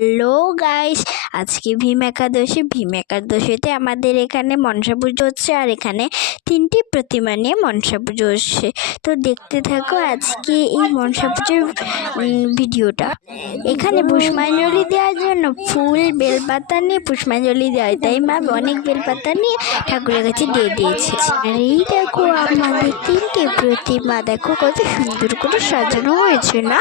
Hello guys, আজকে ভীম একাদশীতে আমাদের এখানে মনসা পুজো হচ্ছে। আর এখানে 3টি প্রতিমা নিয়ে মনসা পুজো হচ্ছে। তো দেখতে থাকো আজকে এই মনসা পুজোর ভিডিওটা। এখানে পুষ্পাঞ্জলি দেওয়ার জন্য ফুল বেলপাতা নিয়ে পুষ্পাঞ্জলি দেওয়া হয়, তাই মা অনেক বেলপাতা নিয়ে ঠাকুরের কাছে দিয়ে দিয়েছে। আর এই দেখো আমাদের 3টি প্রতিমা, দেখো কত সুন্দর করে সাজানো হয়েছে না।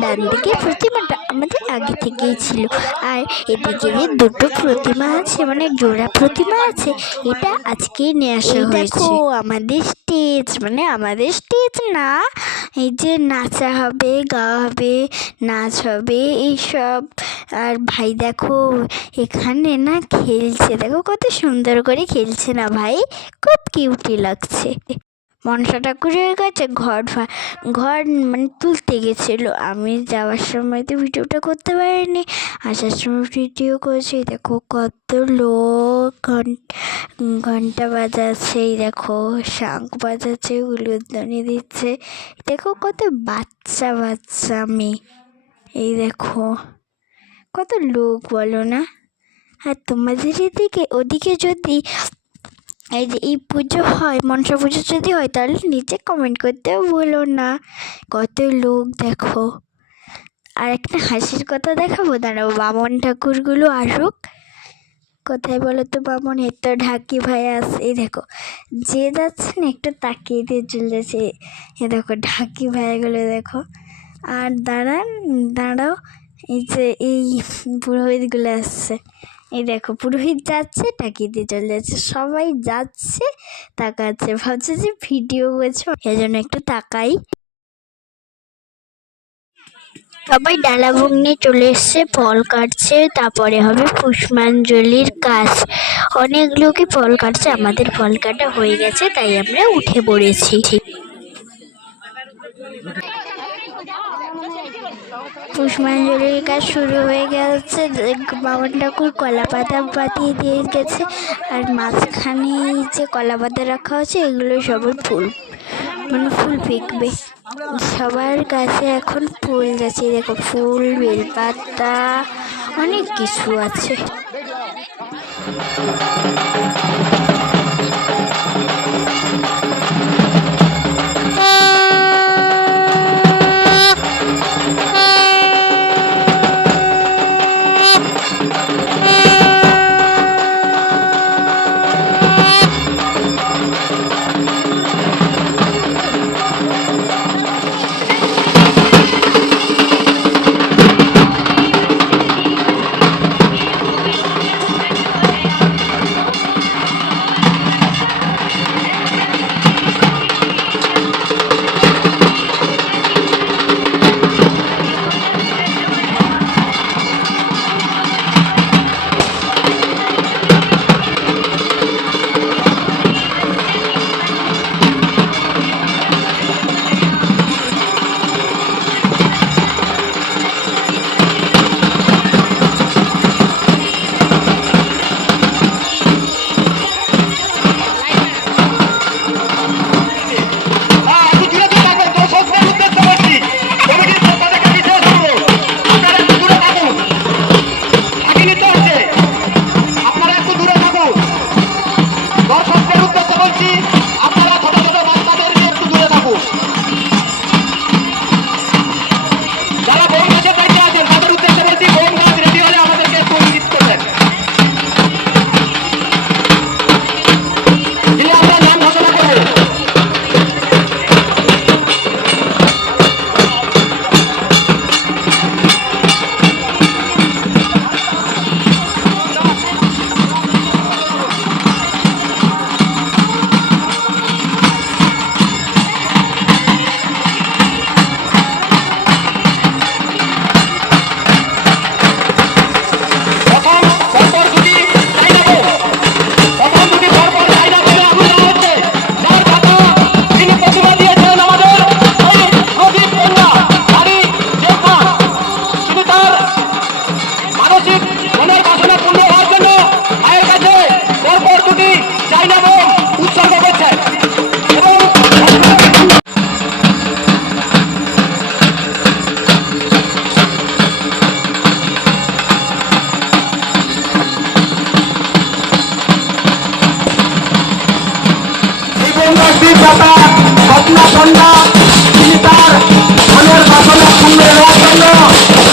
ডান দিকে প্রতিমাটা আমাদের আগে থেকেই ছিল, আর এদিকে যে দুটো প্রতিমা আছে, মানে জোড়া প্রতিমা আছে, এটা আজকেই নিয়ে আসা হয়েছে। দেখো আমাদের স্টেজ না, এই যে নাচা হবে, গাওয়া হবে, নাচ হবে, এইসব। আর ভাই দেখো এখানে না খেলছে, দেখো কত সুন্দর করে খেলছে না ভাই, খুব কিউটি লাগছে। মনসা ঠাকুরের কাছে ঘর মানে তুলতে গেছিলো, আমি যাওয়ার সময় তো ভিডিওটা করতে পারিনি, আসার সময় ভিডিও করেছি। দেখো কত লোক ঘন্টা বাজাচ্ছে, দেখো শাঁখ বাজাচ্ছে, উলুধ্বনি দিচ্ছে। দেখো কত বাচ্চা মেয়ে, এই দেখো কত লোক, বলো না। আর তোমাদের ওদিকে যদি এই পুজো হয়, মনসা পুজো যদি হয়, তাহলে নিচে কমেন্ট করতেও ভুলো না। কত লোক দেখো। আর একটা হাসির কথা দেখাবো, দাঁড়াও, বামন ঠাকুরগুলো আসুক। কোথায় বলো তো বামন? এর তো ঢাকি ভাই আছে, এই দেখো যে যাচ্ছে না একটু তাকিয়ে দিয়ে চলেছে। এ দেখো ঢাকি ভাইগুলো দেখো। আর দাঁড়াও, এই যে এই পুরোহিতগুলো আসছে, এই দেখো পুরোহিত যাচ্ছে, তাকিয়ে দিয়ে চলে যাচ্ছে, সবাই যাচ্ছে তাকাচ্ছে, ভাবছে যে ভিডিও করছে, এই জন্য একটু তাকাই। সবাই ডালা ভোগ নিয়ে চলে এসছে, ফল কাটছে, তারপরে হবে পুষ্পাঞ্জলির কাজ। অনেক লোকই ফল কাটছে, আমাদের ফল কাটা হয়ে গেছে, তাই আমরা উঠে পড়েছি। পুষ্পাঞ্জলির কাজ শুরু হয়ে গেছে। বামন ঠাকুর কলা পাতা পাতিয়ে দিয়ে গেছে, আর মাঝখানে যে কলা পাতা রাখা হচ্ছে, এগুলো সবাই ফুল ফেঁকবে। সবার কাছে এখন ফুল যাচ্ছে, দেখো ফুল, বেলপাতা, অনেক কিছু আছে।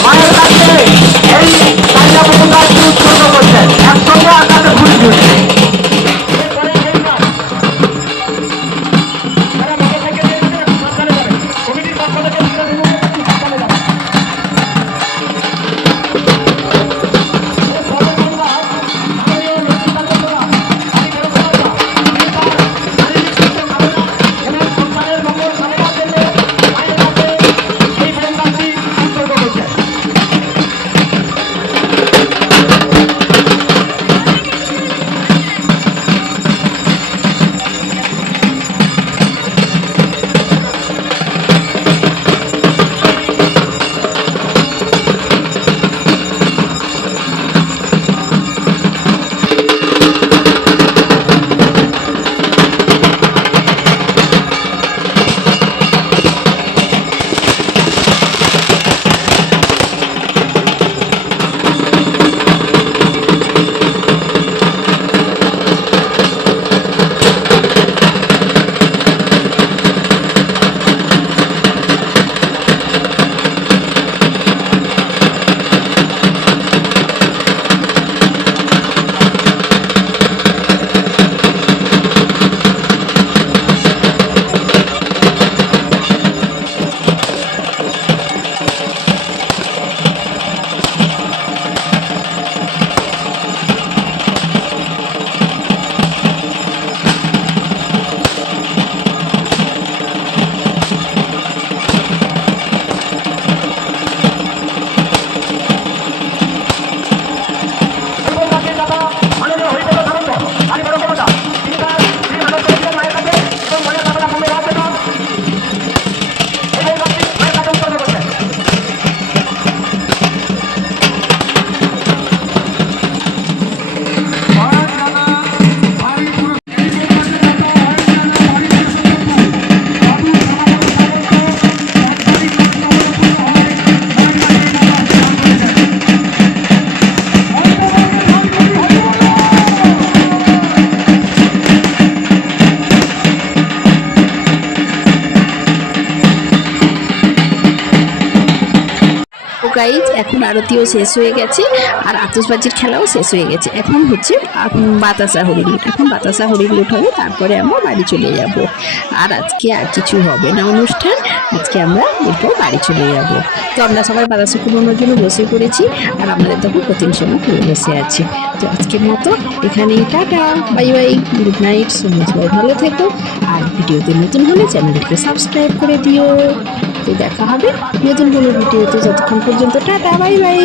মায়ের কাছে এই চাইনা পুতুল গাছটি উৎসর্গ করছেন, একসঙ্গে আকাশে ঘুরে ঘুরছে। গাইজ এখন আরতিও শেষ হয়ে গেছে আর আতশবাজির খেলাও শেষ হয়ে গেছে। এখন হচ্ছে বাতাসা হরিলুট, এখন বাতাসা হরিলুট হবে, তারপরে আমরা বাড়ি চলে যাব। আর আজকে আর কিছু হবে না অনুষ্ঠান, আজকে আমরা এরপর বাড়ি চলে যাব। তো আমরা সবাই বাতাসা কুড়ানোর জন্য বসে পড়েছি আর আমাদের তখন প্রতিম সময় করে বসে আছে। তো আজকের মতো এখানেই tata, bye bye, good night, সবাই ভালো থেকো। আর ভিডিওতে নতুন হলে চ্যানেলকে সাবস্ক্রাইব করে দিও। তো দেখা হবে নতুন কোনো ভিডিওতে, যতক্ষণ পর্যন্ত টাটা, বাই বাই।